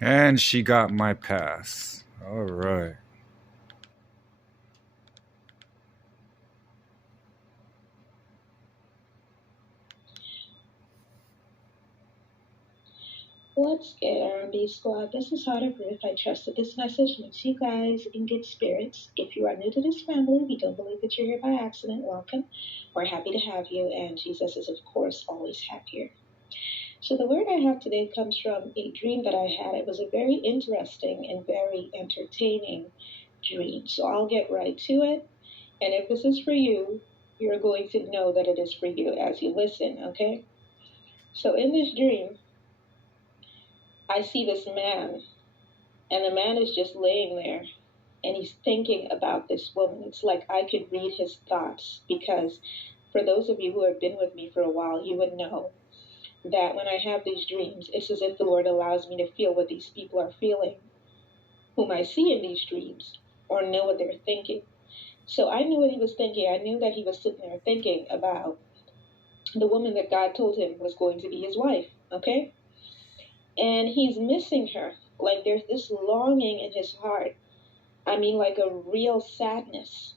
And she got my pass. All right. What's good, R&B Squad? This is Heart of Ruth. I trust that this message makes you guys in good spirits. If you are new to this family, we don't believe that you're here by accident. Welcome. We're happy to have you, and Jesus is, of course, always happier. So, the word I have today comes from a dream that I had. It was a very interesting and very entertaining dream. So, I'll get right to it. And if this is for you, you're going to know that it is for you as you listen, okay? So, in this dream, I see this man, and the man is just laying there and he's thinking about this woman. It's like I could read his thoughts, because for those of you who have been with me for a while, you would know that when I have these dreams, it's as if the Lord allows me to feel what these people are feeling, whom I see in these dreams, or know what they're thinking. So I knew what he was thinking. I knew that he was sitting there thinking about the woman that God told him was going to be his wife, okay? And he's missing her. Like there's this longing in his heart. I mean, like a real sadness,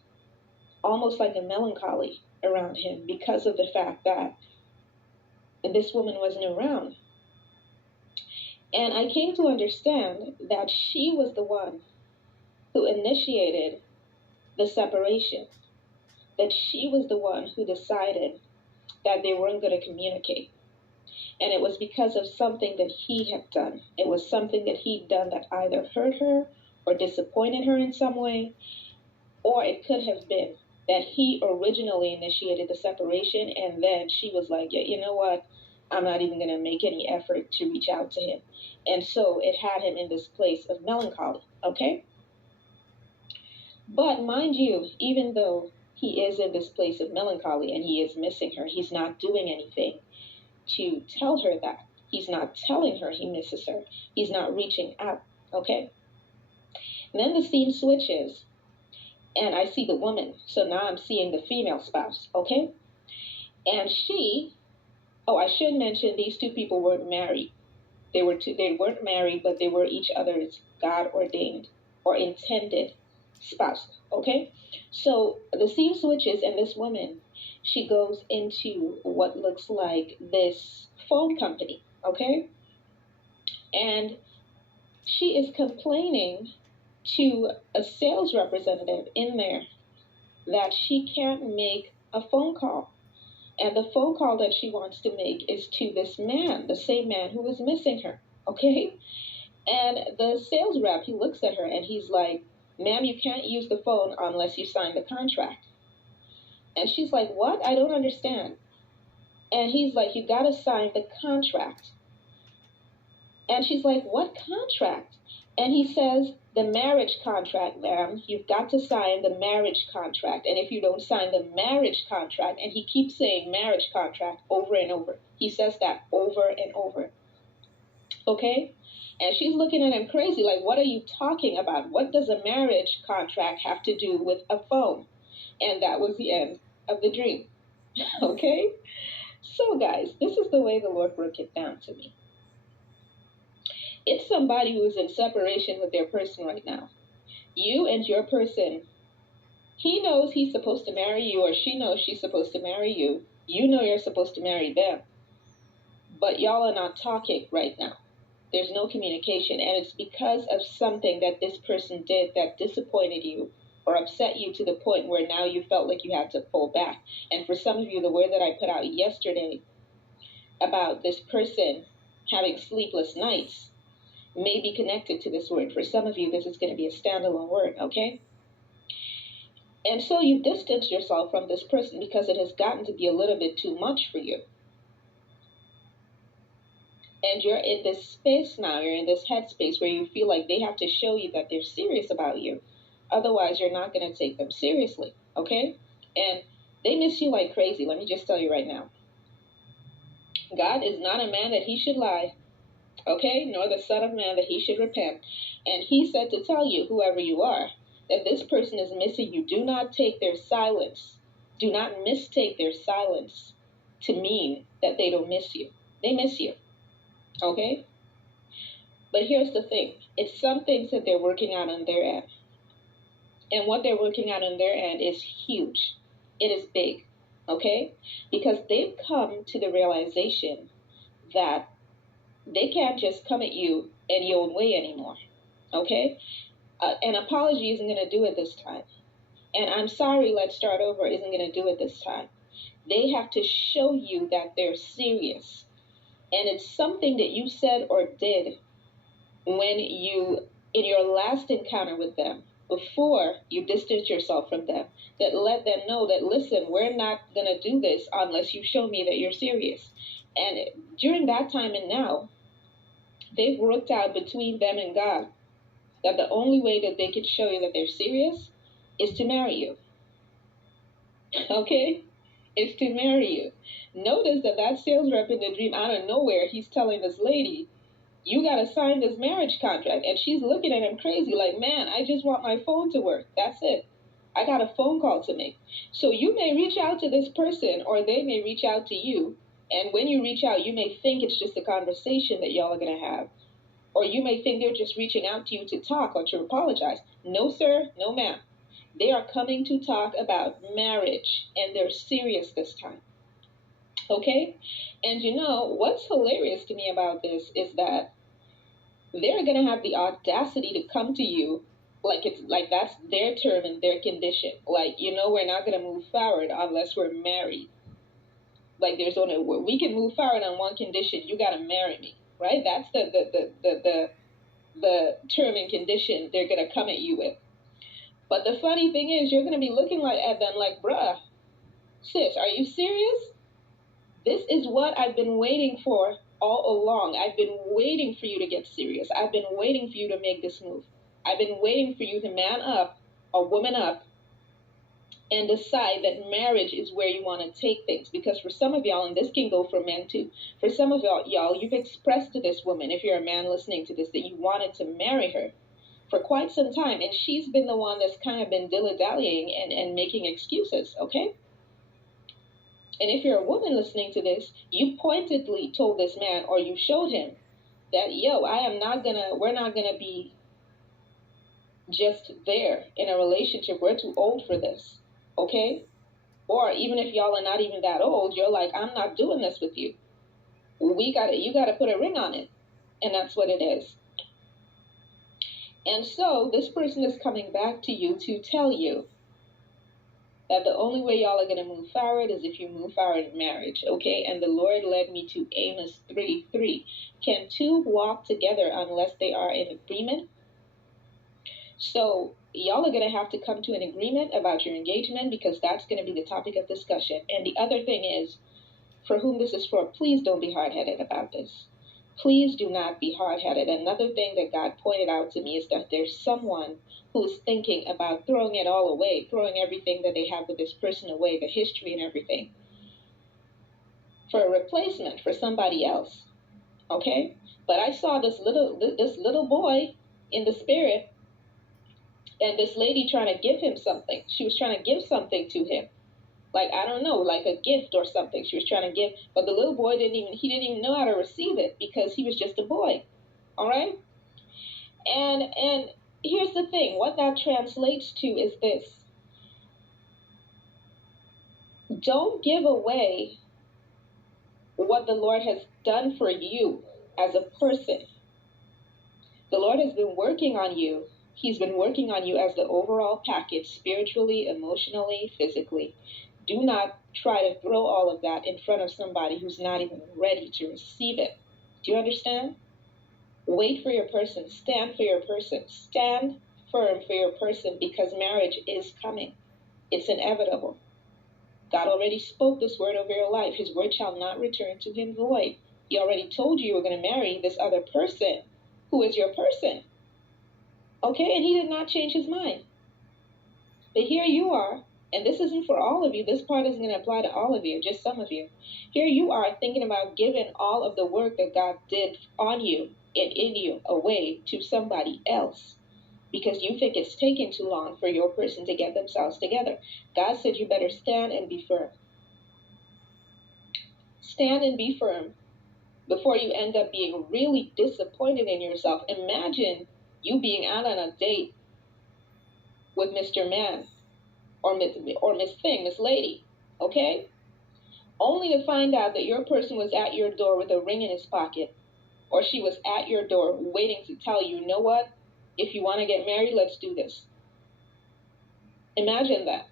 almost like a melancholy around him because of the fact that this woman wasn't around. And I came to understand that she was the one who initiated the separation, that she was the one who decided that they weren't going to communicate. And it was because of something that he had done. It was something that he'd done that either hurt her or disappointed her in some way, or it could have been that he originally initiated the separation and then she was like, yeah, you know what? I'm not even going to make any effort to reach out to him. And so it had him in this place of melancholy, okay? But mind you, even though he is in this place of melancholy and he is missing her, he's not doing anything to tell her that. He's not telling her he misses her. He's not reaching out, okay? And then the scene switches and I see the woman. So now I'm seeing the female spouse, okay? And she, oh, I should mention these two people weren't married. They weren't married, but they were each other's God ordained or intended spouse, okay? So the scene switches and this woman, she goes into what looks like this phone company, okay? And she is complaining to a sales representative in there that she can't make a phone call. And the phone call that she wants to make is to this man, the same man who is missing her. Okay? And the sales rep, he looks at her and he's like, ma'am, you can't use the phone unless you sign the contract. And she's like, what? I don't understand. And he's like, you gotta sign the contract. And she's like, what contract? And he says, the marriage contract, ma'am. You've got to sign the marriage contract. And if you don't sign the marriage contract, and he keeps saying marriage contract over and over. He says that over and over. Okay? And she's looking at him crazy, like, what are you talking about? What does a marriage contract have to do with a phone? And that was the end of the dream. Okay? So, guys, this is the way the Lord broke it down to me. It's somebody who's in separation with their person right now. You and your person, he knows he's supposed to marry you, or she knows she's supposed to marry you. You know you're supposed to marry them. But y'all are not talking right now. There's no communication, and it's because of something that this person did that disappointed you or upset you to the point where now you felt like you had to pull back. And for some of you, the word that I put out yesterday about this person having sleepless nights may be connected to this word. For some of you, this is going to be a standalone word, okay? And so you distance yourself from this person because it has gotten to be a little bit too much for you. And you're in this space now, you're in this headspace where you feel like they have to show you that they're serious about you. Otherwise, you're not going to take them seriously, okay? And they miss you like crazy. Let me just tell you right now. God is not a man that he should lie, okay? Nor the son of man that he should repent. And he said to tell you, whoever you are, that this person is missing you. Do not take their silence. Do not mistake their silence to mean that they don't miss you. They miss you, okay? But here's the thing. It's some things that they're working out on their end. And what they're working out on their end is huge. It is big. Okay? Because they've come to the realization that they can't just come at you any old way anymore. Okay? An apology isn't going to do it this time. And I'm sorry, let's start over isn't going to do it this time. They have to show you that they're serious. And it's something that you said or did when you, in your last encounter with them, before you distance yourself from them, that let them know that, listen, we're not going to do this unless you show me that you're serious. And during that time and now, they've worked out between them and God that the only way that they can show you that they're serious is to marry you. Okay? Is to marry you. Notice that sales rep in the dream, out of nowhere, he's telling this lady, you got to sign this marriage contract. And she's looking at him crazy like, man, I just want my phone to work. That's it. I got a phone call to make. So you may reach out to this person or they may reach out to you. And when you reach out, you may think it's just a conversation that y'all are going to have. Or you may think they're just reaching out to you to talk or to apologize. No, sir. No, ma'am. They are coming to talk about marriage, and they're serious this time. Okay? And you know, what's hilarious to me about this is that they're going to have the audacity to come to you like that's their term and their condition. Like, you know, we're not going to move forward unless we're married. Like, there's only, we can move forward on one condition. You got to marry me, right? That's the term and condition they're going to come at you with. But the funny thing is, you're going to be looking at them like, bruh, sis, are you serious? This is what I've been waiting for all along. I've been waiting for you to get serious. I've been waiting for you to make this move. I've been waiting for you to man up or woman up and decide that marriage is where you want to take things. Because for some of y'all, and this can go for men too, for some of y'all, you've expressed to this woman, if you're a man listening to this, that you wanted to marry her for quite some time, and she's been the one that's kind of been dilly-dallying and making excuses, okay? And if you're a woman listening to this, you pointedly told this man, or you showed him that, yo, we're not gonna be just there in a relationship. We're too old for this, okay? Or even if y'all are not even that old, you're like, I'm not doing this with you. You gotta put a ring on it. And that's what it is. And so this person is coming back to you to tell you that the only way y'all are going to move forward is if you move forward in marriage, okay? And the Lord led me to Amos 3:3. Can two walk together unless they are in agreement? So y'all are going to have to come to an agreement about your engagement, because that's going to be the topic of discussion. And the other thing is, for whom this is for, please don't be hard-headed about this. Please do not be hard-headed. Another thing that God pointed out to me is that there's someone who's thinking about throwing it all away, throwing everything that they have with this person away, the history and everything, for a replacement for somebody else. Okay? But I saw this little boy in the spirit, and this lady trying to give him something. She was trying to give something to him. Like, I don't know, like a gift or something she was trying to give. But the little boy didn't even know how to receive it, because he was just a boy. All right? And here's the thing. What that translates to is this. Don't give away what the Lord has done for you as a person. The Lord has been working on you. He's been working on you as the overall package, spiritually, emotionally, physically. Do not try to throw all of that in front of somebody who's not even ready to receive it. Do you understand? Wait for your person. Stand for your person. Stand firm for your person, because marriage is coming. It's inevitable. God already spoke this word over your life. His word shall not return to him void. He already told you were going to marry this other person who is your person. Okay? And he did not change his mind. But here you are. And this isn't for all of you. This part isn't going to apply to all of you, just some of you. Here you are thinking about giving all of the work that God did on you and in you away to somebody else, because you think it's taking too long for your person to get themselves together. God said you better stand and be firm. Stand and be firm. before you end up being really disappointed in yourself. Imagine you being out on a date with Mr. Man or Miss Thing, Miss Lady, okay? Only to find out that your person was at your door with a ring in his pocket, or she was at your door waiting to tell you, you know what? If you want to get married, let's do this. Imagine that.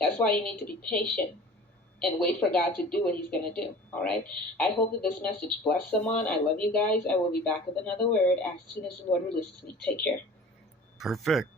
That's why you need to be patient and wait for God to do what he's going to do. All right. I hope that this message blessed someone. I love you guys. I will be back with another word as soon as the Lord releases me. Take care. Perfect.